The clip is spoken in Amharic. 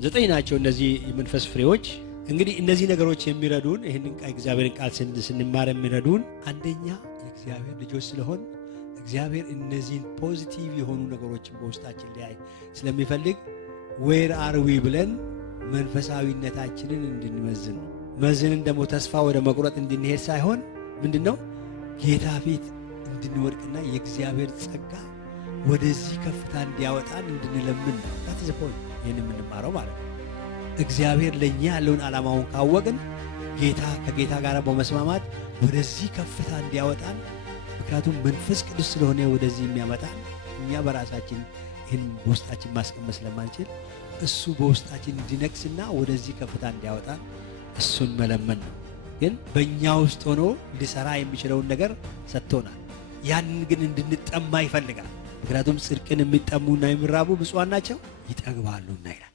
9 ናቸው እነዚህ የመንፈስ ፍሬዎች። እንግዲህ እነዚህ ነገሮች የሚረዱን ይሄንን እግዚአብሔርን ቃል ስንማር የሚረዱን አንደኛ የእግዚአብሔር ልጆች ስለሆን እግዚአብሔር እነዚህን ፖዚቲቭ የሆኑ ነገሮችን በውስጣችን ላይ ስለሚፈልግ ዌር አር ዊ ብለን መንፈሳዊነታችንን እንድንመዝን መዝንን ደግሞ ተስፋ ወደ መቁረጥ እንድንሄድ ሳይሆን ምንድነው ጌታ ፊት እንድንወድቅና የእግዚአብሔር ጸጋ ወደዚህ ከፍታ እንዲያወጣን እንድንለምን ነው። that is the point ይሄን የምንማረው ማለት ነው። እግዚአብሔር ለኛ ያለውን ዓላማውን ካወቅን ከጌታ ጋር በመስማማት ወደዚህ ከፍታ እንዲያወጣን ምክንያቱም መንፈስ ቅዱስ ስለሆነ ወደዚህ የሚያመጣን እኛ በራሳችን ይህን በውስጣችን ማስቀመጥ ስለማንችል እሱ በውስጣችን እንዲነግስና ወደዚህ ከፍታ እንዲያወጣን እሱን መለመን ነው። ግን በእኛ ውስጥ ሆኖ ሊሰራ የሚችለውን ነገር ሰጥቶናል። ያንን ግን እንድንጠማ ይፈልጋል። ምክንያቱም ጽድቅን የሚጠሙና የሚራቡ ብፁዓን ናቸው ይጠግባሉና ይላል።